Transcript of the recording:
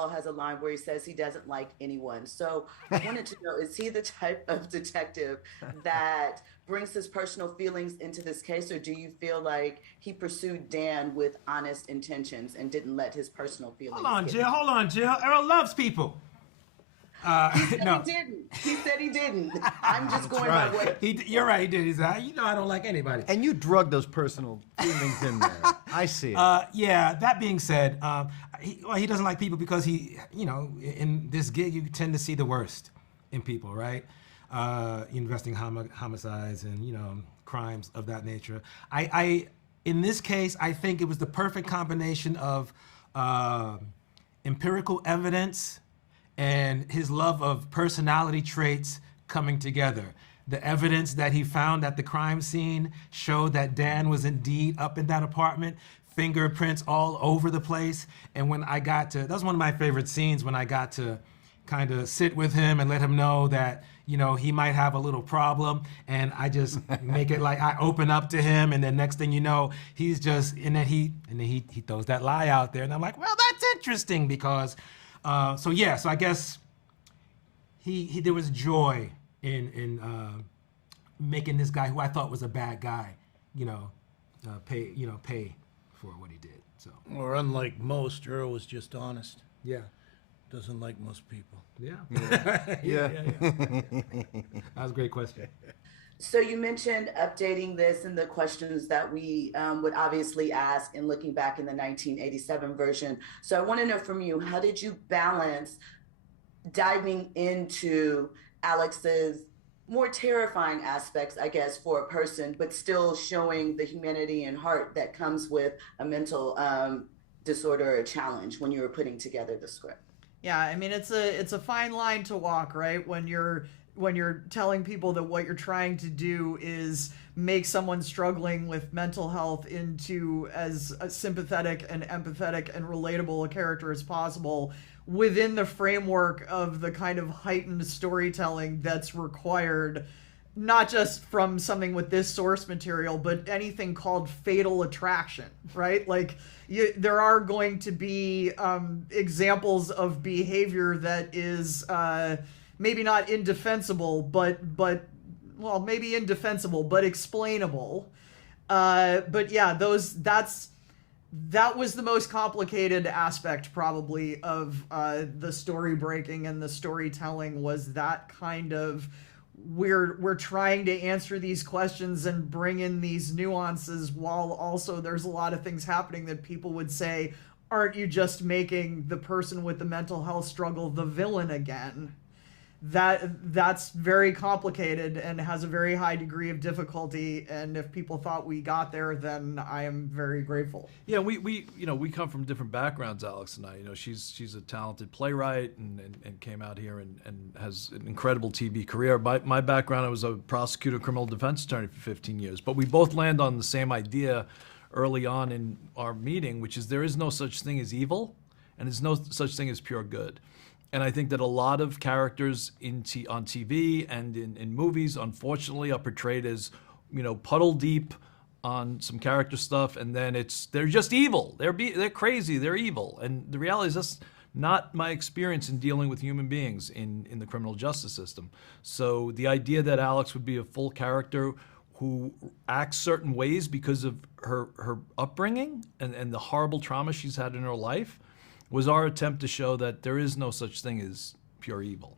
Earl has a line where he says he doesn't like anyone. So I wanted to know, is he the type of detective that brings his personal feelings into this case, or do you feel like he pursued Dan with honest intentions and didn't let his personal feelings get in? Hold on, Jill. Earl loves people. He said No, he didn't. He said he didn't. I'm just going by right. what you're right. He did. He's like, you know, I don't like anybody. And you drug those personal feelings in there. I see it. Yeah. That being said, he doesn't like people because in this gig you tend to see the worst in people, right? Investing homicides and crimes of that nature. I in this case, I think it was the perfect combination of empirical evidence and his love of personality traits coming together. The evidence that he found at the crime scene showed that Dan was indeed up in that apartment, fingerprints all over the place. And when I got to, that was one of my favorite scenes, when I got to kind of sit with him and let him know that, he might have a little problem. And I just make it like I open up to him, and then next thing you know, he's just, and then he throws that lie out there. And I'm like, well, that's interesting because, so I guess there was joy in making this guy, who I thought was a bad guy, pay for what he did. So, Or unlike most, Earl was just honest. yeah. Doesn't like most people. Yeah. Yeah. That was a great question. So you mentioned updating this and the questions that we would obviously ask in looking back in the 1987 version. So I want to know from you, how did you balance diving into Alex's more terrifying aspects, I guess, for a person, but still showing the humanity and heart that comes with a mental disorder or challenge when you were putting together the script? Yeah, I mean, it's a fine line to walk, right? When you're telling people that what you're trying to do is make someone struggling with mental health into as a sympathetic and empathetic and relatable a character as possible within the framework of the kind of heightened storytelling that's required, not just from something with this source material, but anything called fatal attraction, right? Like, there are going to be examples of behavior that is maybe not indefensible, but maybe indefensible, but explainable. But yeah, that was the most complicated aspect probably of the story breaking and the storytelling, was that kind of, we're trying to answer these questions and bring in these nuances while also there's a lot of things happening that people would say, aren't you just making the person with the mental health struggle the villain again? That's very complicated and has a very high degree of difficulty, and if people thought we got there, then I am very grateful. Yeah, we come from different backgrounds, Alex and I. She's a talented playwright and came out here and has an incredible TV career. My background, I was a prosecutor, criminal defense attorney for 15 years, but we both land on the same idea early on in our meeting, which is there is no such thing as evil, and there's no such thing as pure good. And I think that a lot of characters on TV and in movies, unfortunately, are portrayed as, puddle deep on some character stuff, and then they're just evil. They're crazy. They're evil. And the reality is that's not my experience in dealing with human beings in the criminal justice system. So the idea that Alex would be a full character who acts certain ways because of her upbringing and the horrible trauma she's had in her life was our attempt to show that there is no such thing as pure evil.